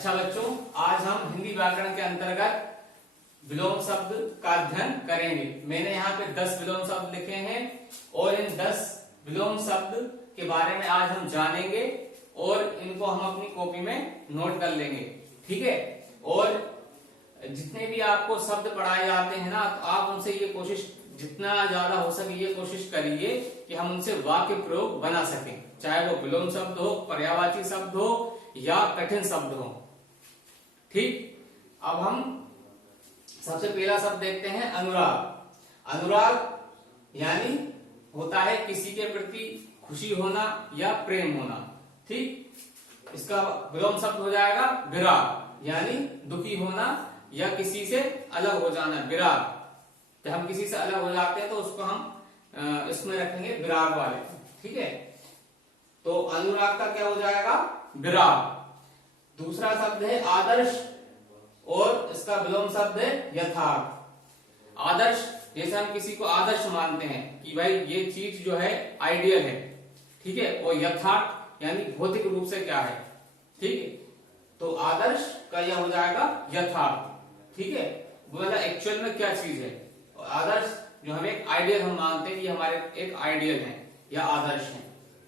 अच्छा बच्चों, आज हम हिंदी व्याकरण के अंतर्गत विलोम शब्द का अध्ययन करेंगे। मैंने यहाँ पे 10 विलोम शब्द लिखे हैं और इन 10 विलोम शब्द के बारे में आज हम जानेंगे और इनको हम अपनी कॉपी में नोट कर लेंगे, ठीक है। और जितने भी आपको शब्द पढ़ाए जाते हैं ना, तो आप उनसे ये कोशिश जितना ज्यादा हो सके ये कोशिश करिए कि हम उनसे वाक्य प्रयोग बना सकें, चाहे वो विलोम शब्द हो, पर्यायवाची शब्द हो या कठिन शब्द हो, ठीक। अब हम सबसे पहला शब्द देखते हैं अनुराग। अनुराग यानी होता है किसी के प्रति खुशी होना या प्रेम होना, ठीक। इसका विलोम शब्द हो जाएगा विराग, यानी दुखी होना या किसी से अलग हो जाना, विराग। जब हम किसी से अलग हो जाते हैं तो उसको हम इसमें रखेंगे विराग वाले, ठीक है। तो अनुराग का क्या हो जाएगा, विराग। दूसरा शब्द है आदर्श और इसका विलोम शब्द है यथार्थ। आदर्श, जैसे हम किसी को आदर्श मानते हैं कि भाई ये चीज जो है आइडियल है, ठीक है। और यथार्थ यानी भौतिक रूप से क्या है, ठीक है। तो आदर्श का यह हो जाएगा यथार्थ, ठीक है। वो एक्चुअल में क्या चीज है। और आदर्श जो हम एक आइडियल हम मानते हैं कि हमारे एक आइडियल है या आदर्श है,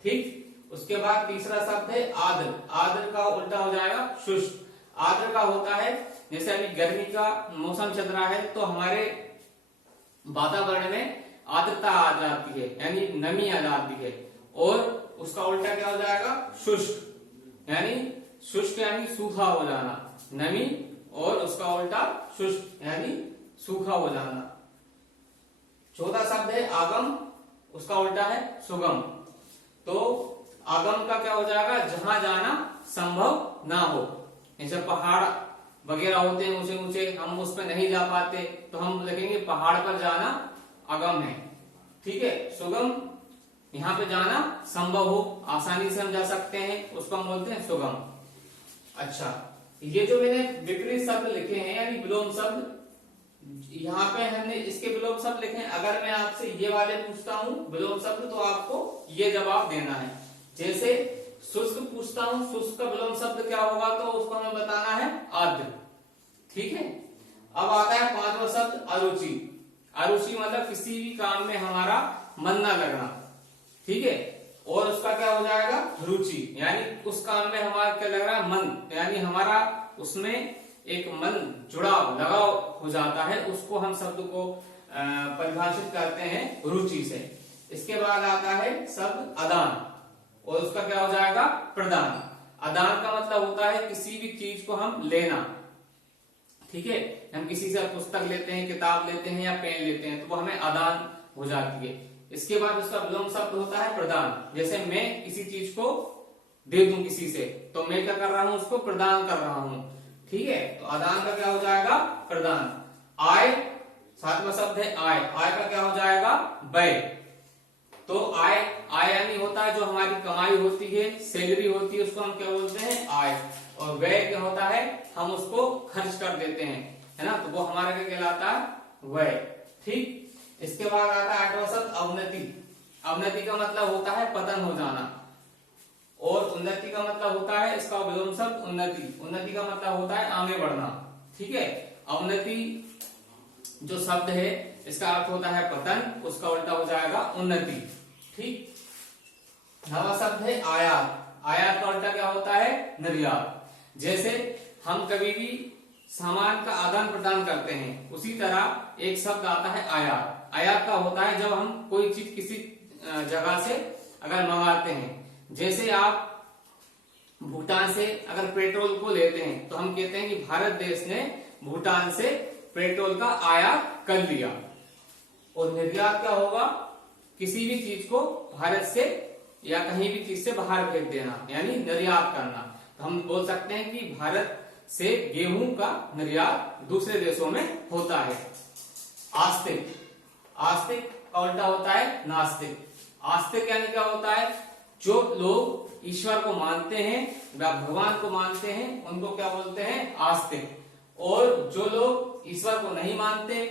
ठीक। उसके बाद तीसरा शब्द है आर्द्र। आर्द्र का उल्टा हो जाएगा शुष्क। आर्द्र का होता है जैसे अभी गर्मी का मौसम चल रहा है तो हमारे वातावरण में आर्द्रता आ जाती है, यानी नमी आ जाती है। और उसका उल्टा क्या हो जाएगा, शुष्क। यानी शुष्क यानी सूखा हो जाना, नमी, और उसका उल्टा शुष्क यानी सूखा हो जाना। चौथा शब्द है आगम, उसका उल्टा है सुगम। तो आगम का क्या हो जाएगा, जहां जाना संभव ना हो। जैसे पहाड़ वगैरह होते हैं ऊंचे ऊंचे, हम उस पर नहीं जा पाते तो हम लिखेंगे पहाड़ पर जाना आगम है, ठीक है। सुगम, यहाँ पे जाना संभव हो, आसानी से हम जा सकते हैं, उसको हम बोलते हैं सुगम। अच्छा, ये जो मैंने विपरीत शब्द लिखे हैं यानी विलोम शब्द, यहाँ पे हमने इसके विलोम शब्द लिखे हैं। अगर मैं आपसे ये वाले पूछता हूँ विलोम शब्द तो आपको ये जवाब देना है। जैसे शुष्क पूछता हूँ, शुष्क का विलोम शब्द क्या होगा, तो उसको हमें बताना है आर्द्र, ठीक है। अब आता है पांचवा शब्द अरुचि। अरुचि मतलब किसी भी काम में हमारा मन ना लगना, ठीक है। और उसका क्या हो जाएगा, रुचि, यानी उस काम में हमारा क्या लग रहा है, मन, यानी हमारा उसमें एक मन जुड़ाव लगाव हो जाता है, उसको हम शब्द को परिभाषित करते हैं रुचि से। इसके बाद आता है शब्द अदान और उसका क्या हो जाएगा, प्रदान। अदान का मतलब होता है किसी भी चीज को हम लेना, ठीक है। हम किसी से पुस्तक लेते हैं, किताब लेते हैं या पेन लेते हैं तो वो हमें अदान हो जाती है। इसके बाद उसका विलोम शब्द होता है प्रदान। जैसे मैं किसी चीज को दे दूं किसी से तो मैं क्या कर रहा हूं, उसको प्रदान कर रहा हूं, ठीक है। तो अदान का क्या हो जाएगा, प्रदान। आय, सातवां शब्द है आय। आय का क्या हो जाएगा, व्यय। तो आय, आय यानी होता है जो हमारी कमाई होती है, सैलरी होती है, उसको हम क्या बोलते हैं, आय। और व्यय क्या होता है, हम उसको खर्च कर देते हैं, है ना, तो वो हमारा क्या कहलाता है, व्यय, ठीक। इसके बाद आता है आठवां शब्द अवनति। अवनति का मतलब होता है पतन हो जाना, और उन्नति का मतलब होता है, इसका विलोम शब्द उन्नति। उन्नति का मतलब होता है आगे बढ़ना, ठीक है। अवनति जो शब्द है इसका अर्थ होता है पतन, उसका उल्टा हो जाएगा उन्नति, ठीक। नवा शब्द है आयात। आयात का उल्टा क्या होता है, निर्यात। जैसे हम कभी भी सामान का आदान प्रदान करते हैं, उसी तरह एक शब्द आता है आयात। आयात का होता है जब हम कोई चीज किसी जगह से अगर मंगाते हैं, जैसे आप भूटान से अगर पेट्रोल को लेते हैं तो हम कहते हैं कि भारत देश ने भूटान से पेट्रोल का आयात कर लिया। और निर्यात क्या होगा, किसी भी चीज को भारत से या कहीं भी चीज से बाहर भेज देना, यानी निर्यात करना। तो हम बोल सकते हैं कि भारत से गेहूं का निर्यात दूसरे देशों में होता है। आस्तिक, आस्तिक का उल्टा होता है नास्तिक। आस्तिक यानी क्या होता है, जो लोग ईश्वर को मानते हैं या भगवान को मानते हैं उनको क्या बोलते हैं, आस्तिक। और जो लोग ईश्वर को नहीं मानते,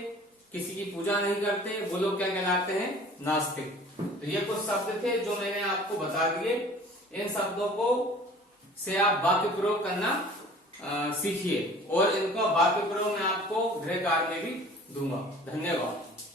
किसी की पूजा नहीं करते, वो लोग क्या कहलाते हैं, नास्तिक। तो ये कुछ शब्द थे जो मैंने आपको बता दिए। इन शब्दों को से आप वाक्य प्रयोग करना सीखिए और इनका वाक्य प्रयोग मैं आपको गृह कार्य में भी दूंगा। धन्यवाद।